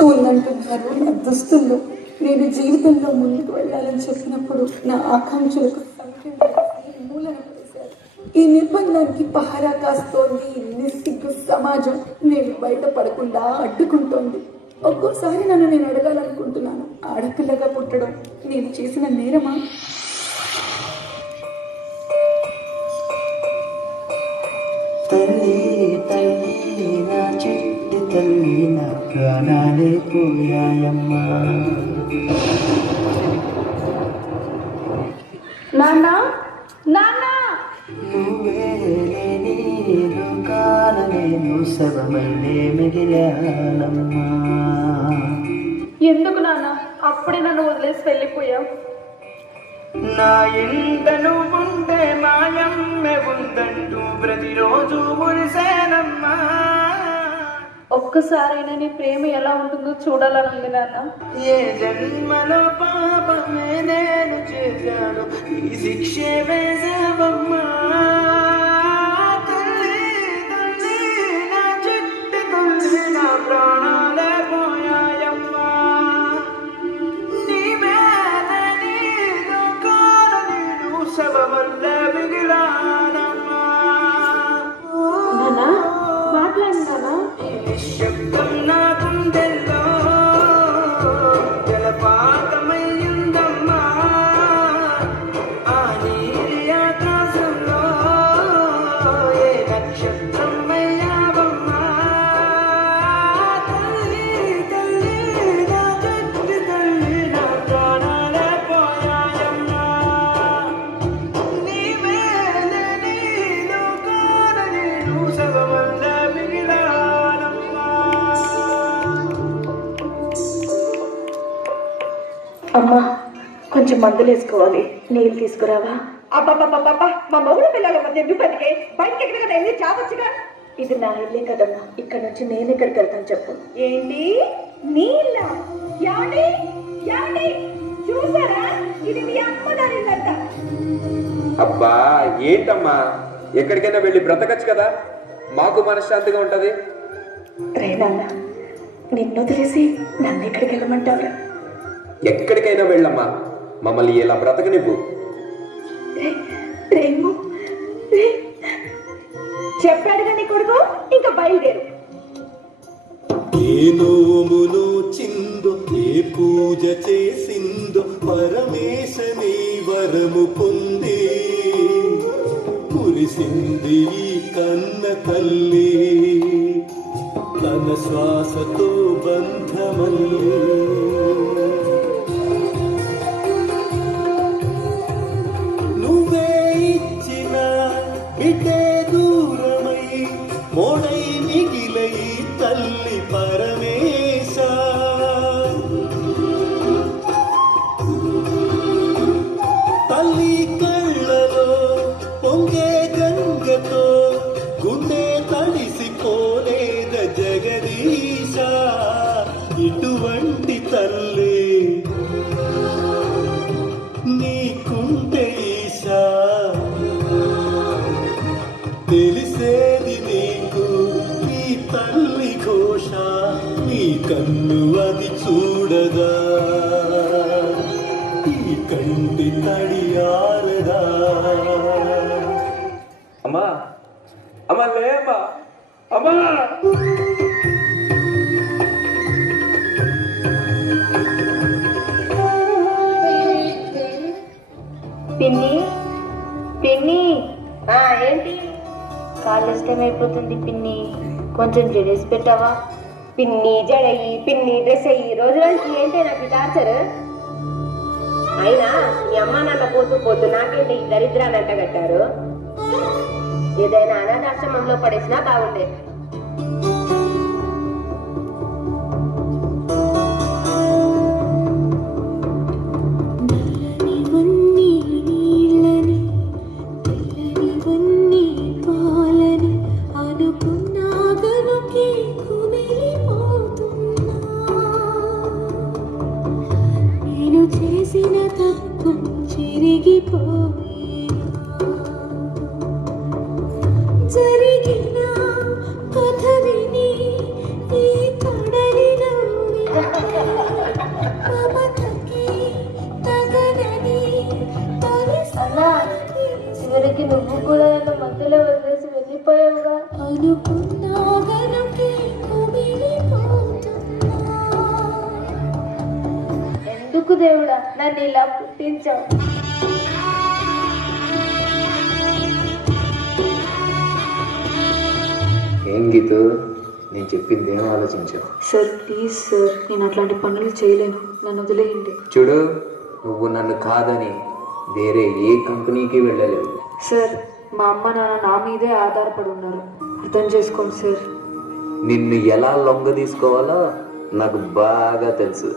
దోషం ఉందంటున్నారు నా దుస్తుల్లో. నేను జీవితంలో ముందుకు వెళ్ళాలని చెప్పినప్పుడు నా ఆకాంక్షలకు మూలన పడేశారు. ఈ నిర్బంధానికి పహారా కాస్తోంది నిస్సిగ్గు సమాజం. నేను బయటపడకుండా అడ్డుకుంటోంది. ఒక్కోసారి నన్ను నేను అడగాలనుకుంటున్నాను, ఆడపిల్లగా పుట్టడం నేను చేసిన నేరమా? తల్లి తల్లి నా చిట్టి తల్లి, నా ప్రాణాలే పోయాయమ్మా. నాన్న నాన్న, నువ్వే లేని లోకాన నేను శవమల్లే మిగిలానమ్మా. ఎందుకు నాన్న అప్పుడే నన్ను వదిలేసి వెళ్ళిపోయావు? నా ఇంట నువ్వుంటే మాయమ్మె ఉందంటూ ప్రతిరోజు మురిసేనమ్మా. ఒక్కసారైనా నీ ప్రేమ ఎలా ఉంటుందో చూడాలనుంది నాన్న. ఏ జన్మలో పాపమే నేను చేశాను, ఈ శిక్షే వేసావమ్మా. తల్లి తల్లి నా చిట్టి తల్లి, నా ప్రాణాలే పోయాయమ్మా. నీ మీద నీ లోకాన నేను శవమల్లే మిగిలానమ్మా. నాన్న మాట్లాడు నాన్న. శబ్దం నా గుండెల్లో జలపాతమయ్యిందమ్మా. ఆ నీలి ఆకాశంలో ఏ నక్షత్రం అయ్యావమ్మా. తల్లి తల్లి నా చిట్టి తల్లి, నా ప్రాణాలే పోయాయమ్మా. నీవే లేని లోకాన నేను శవమల్లే మిగిలానమ్మా. అమ్మా కొంచెం మందులు వేసుకోవాలి, నీళ్ళు తీసుకురావా? అబ్బాబ్బాబ్బా, మా మౌన పిల్లల మధ్య ఎందుకంటే బయటకి ఎక్కడ వెళ్ళి చావచ్చుగా. ఇది నా ఇల్లే కదమ్మా, ఇక్కడ నుంచి నేను ఎక్కడికి వెళ్తాను చెప్పు. ఏంటి నీళ్ళ? యాడి యాడి చూసారా, ఇది మీ అమ్మగారిందంట. అబ్బా ఏంటమ్మా, ఎక్కడికైనా వెళ్ళి బ్రతకచ్చు కదా, మాకు మనశ్శాంతిగా ఉంటది. రే నాన్న, నిన్ను వదిలేసి నన్ను ఎక్కడికి వెళ్ళమంటావురా? ఎక్కడికైనా వెళ్ళమ్మా, మమ్మల్ని ఇలా బ్రతకనివ్వు. రేము చెప్పాడుగా నీ కొడుకు, ఇంకా బయలుదేరు. ఏ నోమును చిందో, ఏ పూజ చేసిందో, పరమేశని వరము పొంది కురిసింది ఈ కన్న తల్లి. తన శ్వాసతో బంధమల్లి నువ్వే ఇచ్చిన బిడ్డే దూరమై మోడై మిగిలై తల్లి పరమేశ. తల్లి కళ్ళలో పొంగే గంగతో గుండె తడిసిపోలేద జగదీశ. ఇటువంటి తల్లి నీకుంటే ఈశా, తెలిసేది నీకు నీ తల్లి ఘోష. నీ కన్ను అది చూడదా, ఈ కంటి తడియారదా. అమ్మా అమ్మా లేమ్మా, అమ్మా. పిన్ని పిన్ని, ఏంటి? కాళ్ళు ఇష్టమైపోతుంది పిన్ని, కొంచెం జడేసి పెట్టావా? పిన్ని జడయ్యి, పిన్ని డ్రెస్ అయ్యి, రోజు రోజుకి ఏంటి నాకు టార్చర్? అయినా మీ అమ్మ నాన్న పోతూ పోతూ నాకేంటి ఈ దరిద్రాన్ని అంటగట్టారు? ఏదైనా అనాథాశ్రమంలో పడేసినా బాగుండే. చేసిన తప్పు చిరిగిపోయినా జరిగిన ఎందుకు దేవుడా నన్ను ఇలా పుట్టించావు? ఏం గీతు, నేను చెప్పింది ఏం ఆలోచించావు? సార్ ప్లీజ్ సార్, నేను అట్లాంటి పనులు చేయలేను, నన్ను వదిలేయండి. చూడు, నువ్వు నన్ను కాదని వేరే ఏ కంపెనీకి వెళ్ళలేవు. సార్ మా అమ్మ నాన్న నా మీదే ఆధారపడి ఉన్నారు, అర్థం చేసుకోండి సార్. నిన్ను ఎలా లొంగ తీసుకోవాలో నాకు బాగా తెలుసు.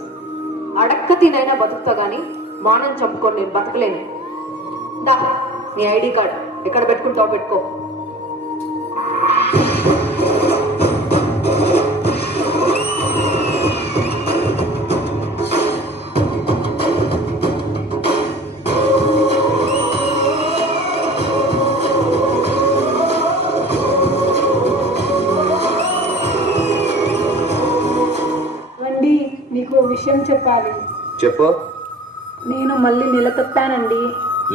అడక్క తినైనా బతుకుతా గానీ మానం చంపుకొని నేను బతకలేను. దా నీ ఐడి కార్డ్ ఎక్కడ పెట్టుకుంటావు పెట్టుకో. అండి నీకు విషయం చెప్పాలి. చెప్పు. నేను మళ్ళీ నెల తప్పానండి.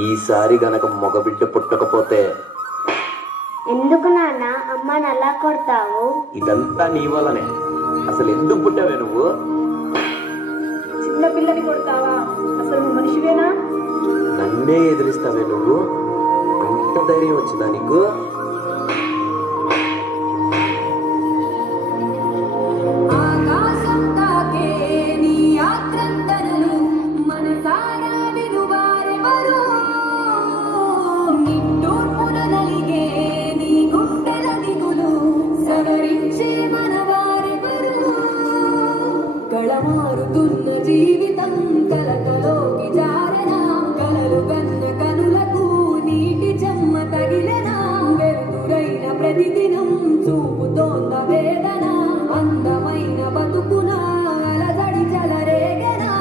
ఈసారి గనక మగబిడ్డ పుట్టకపోతే ఎందుకు నాన్న అమ్మని అలా కొడతావు? ఇదంతా నీ వల్లనే. అసలు ఎందుకు పుట్టావే నువ్వు? చిన్న పిల్లని కొడతావా? అసలు నువ్వు మనిషివేనా? నన్నే ఎదిరిస్తావే నువ్వు? అంత ధైర్యం వచ్చిందా నీకు? కళమారుతున్న జీవితం కలకలోకి జారనా, కలలు కన్న కనులకు నీటి చెమ్మ తగిలనా, వెలుతురైన ప్రతిదినం చూపుతోంద వేదన, అందమైన బతుకున అలజడి చలరేగనా.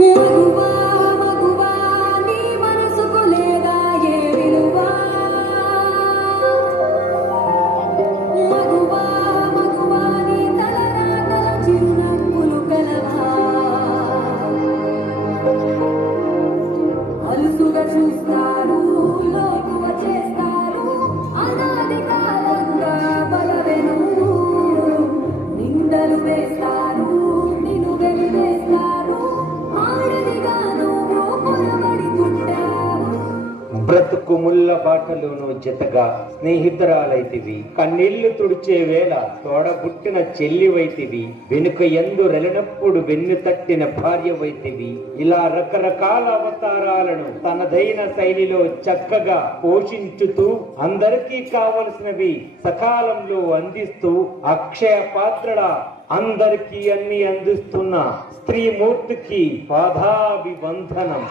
మగువా మగువా నీ మనసుకు లేదా ఏ విలువా? మగువా మగువా నీ తలరాతల చిరునవ్వులు కలవా? అలుసుగా చూస్తారు, లోకువ చేస్తారు, అనాది కాలంగా బలవెను నిందలు వేస్తారు, నిన్ను వెలివేస్తారు, ఆడదిగా నువ్వు పొరబడి పుట్టావు. బ్రతుకు ముళ్ళ బాటలోను జతగా స్నేహితురాలైతివి, కన్నీళ్లు తుడిచే వేళ తోడబుట్టిన చెల్లివైతివి, వెనుక ఎందు రెలనప్పుడు వెన్ను తట్టిన భార్యవైతివి. ఇలా రకరకాల అవతారాలను తనదైన శైలిలో చక్కగా పోషించుతూ అందరికీ కావలసినవి సకాలంలో అందిస్తూ అక్షయ పాత్రల అందరికీ అన్ని అందిస్తున్న స్త్రీమూర్తికి పాదాభివందనం.